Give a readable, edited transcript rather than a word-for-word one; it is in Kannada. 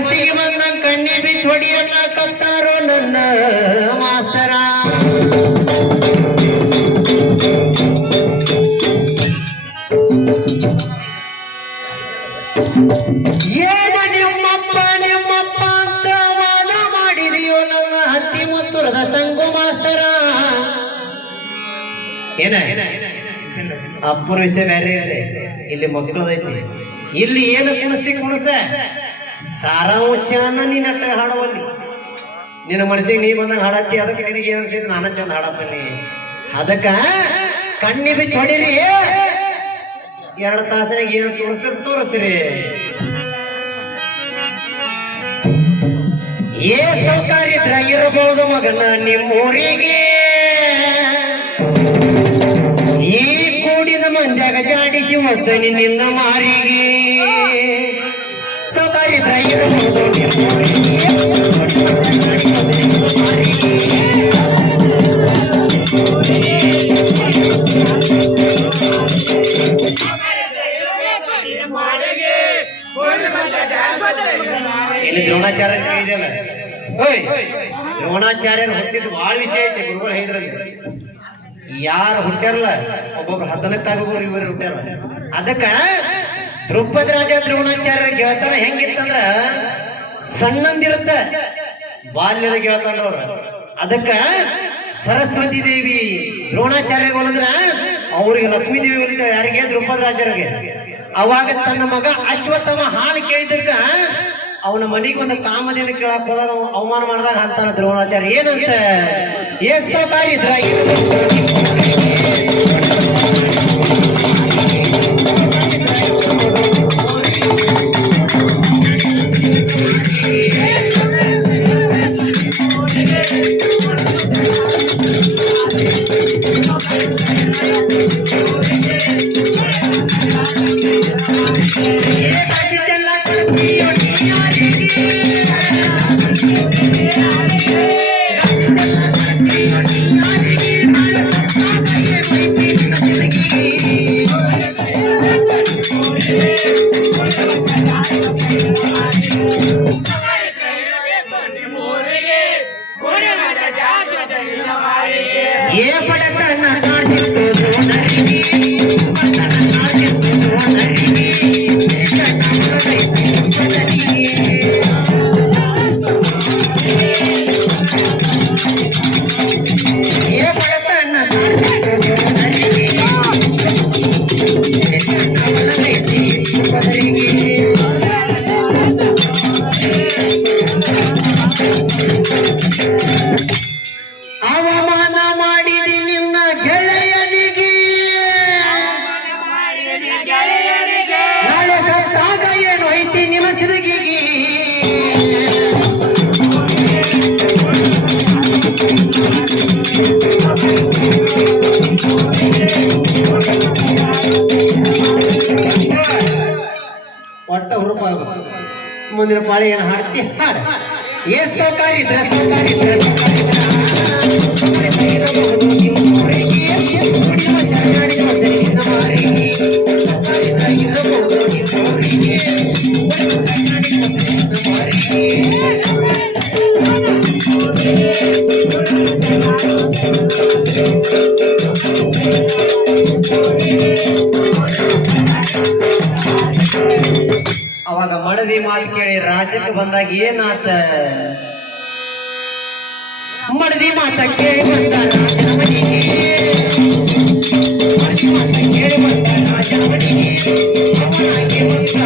ಮನಸ್ಸಿಗೆ ಬಂದ ಕಣ್ಣಿ ಬಿಚ್ಚ ಹೊಡಿಯನ್ನ ಕತ್ತಾರೋ ನನ್ನ ಮಾಸ್ತರ. ಏನ ನಿಮ್ಮಪ್ಪ ಅಂತ ವಾದ ಮಾಡಿದೆಯೋ ನನ್ನ ಹತ್ತಿ ಮುತ್ತುರದ ಸಂಗು ಮಾಸ್ತರ. ಏನ ಅಪ್ಪನ ವಿಷಯ ಬೇರೆ ಇದೆ, ಇಲ್ಲಿ ಮಕ್ಕಳದೈತಿ. ಇಲ್ಲಿ ಏನು ಕುಣಿಸ ಸಾರಾಂಶನ ನೀನ್ ಅಟ್ಟ ಹಾಡುವಲ್ಲಿ. ನಿನ್ನ ಮನಸ್ಸಿಗೆ ನೀ ಬಂದಂಗ ಹಾಡತ್ತಿ, ಅದಕ್ಕೆ ನಿನಗೆ ಏನ್ ಅನ್ಸಿದ್ ನಾನ ಚಂದ ಹಾಡತ್ತೀನಿ. ಅದಕ್ಕ ಕಣ್ಣಿ ಬಿಚ್ಚ ಹೊಡಿರಿ, 2 ತಾಸಿನಾಗ ಏನು ತೋರಿಸ್ತೀರಿ. ಏ ಸೌಕರ್ಯ ಇದ್ರ ಇರಬಹುದು ಮಗನ ನಿಮ್ಮೂರಿಗೆ, ಈ ಕೂಡಿದ ಮಂದ್ಯಾಗ ಜಾಡಿಸಿ ಮತ್ತು ನಿನ್ನ ಮಾರಿಗೆ. ಸೌಕರ್ಯ ಇದ್ರ ಇರಬಹುದು ನಿಮ್ಮೂರಿಗೆ, ಇಲ್ಲಿ ದ್ರೋಣಾಚಾರ್ಯ ಇದೆಯಲ್ಲ, ದ್ರೋಣಾಚಾರ್ಯರು ಹುಟ್ಟಿದ್ದು ಬಹಳ ವಿಷಯ ಐತಿ. ಗುರುಗಳು ಹೇಳಿದ್ರಲ್ಲಿ ಯಾರು ಹುಟ್ಟ್ಯಾರಲ್ಲ ಒಬ್ಬೊಬ್ರು 14 ಇವರು ಹುಟ್ಟ್ಯಾರ. ಅದಕ್ಕ ದ್ರೌಪದ ರಾಜ ದ್ರೋಣಾಚಾರ್ಯರ ಗೆಳತನ ಹೆಂಗಿತ್ತಂದ್ರ ಸಣ್ಣಂದಿರುತ್ತ ಬಾಲ್ಯದ ಗೆಳತನವ್ರ. ಅದಕ್ಕ ಸರಸ್ವತಿ ದೇವಿ ದ್ರೋಣಾಚಾರ್ಯ ಹೋಲಿದ್ರ ಅವ್ರಿಗೆ ಲಕ್ಷ್ಮೀ ದೇವಿ ಹೋಲಿದ್ರ ಯಾರಿಗೆ? ದ್ರೌಪದ ರಾಜರಿಗೆ. ಅವಾಗ ತನ್ನ ಮಗ ಅಶ್ವತ್ಥಾಮ ಹಾಲು ಕೇಳಿದಕ್ಕ ಅವನ ಮನೆಗೆ ಒಂದು ಕಾಮದೇನ ಕೇಳಕ್ ಹೋದಾಗ ಅವಮಾನ ಮಾಡಿದಾಗ ಅಂತಾನ ದ್ರೋಣಾಚಾರ್ಯ ಏನಂತ, ಎಸ್ಸೋತಾರಿದ್ರ ಏ ಪಡಕನ್ನ ಕಾಣಿತ್ತು ಅವಮಾನ ಮಾಡಿದಿ ನಿನ್ನ ಗೆಳೆಯನಿಗೆ, ನಾಳೆ ಸತ್ತಾಗ ಏನು ಐತಿ ನಿನ್ನ ಸಿಲುಗಿಗೆ. ಒಟ್ಟ ಹುರುಪ ಮುಂದಿನ ಪಾಳಿ ಏನು ಹಾಡ್ತಿ ಹಾಡ. ಏ ಸೌಕಾರಿದ್ರ ಅವಾಗ ಮಡದಿ ಮಾತು ಕೇಳಿ ರಾಜ್ಯಕ್ಕೆ ಬಂದಾಗ ಏನಾತ, ಮಡದಿ ಮಾತ ಕೇಳಿ ಬಂದ ರಾಜನ ಮನೆಗೆ, ಮಡದಿ ಮಾತ ಕೇಳಿ ಬಂದ ರಾಜನ ಮನೆಗೆ, ಅವನಾಗೆ ಬಂದ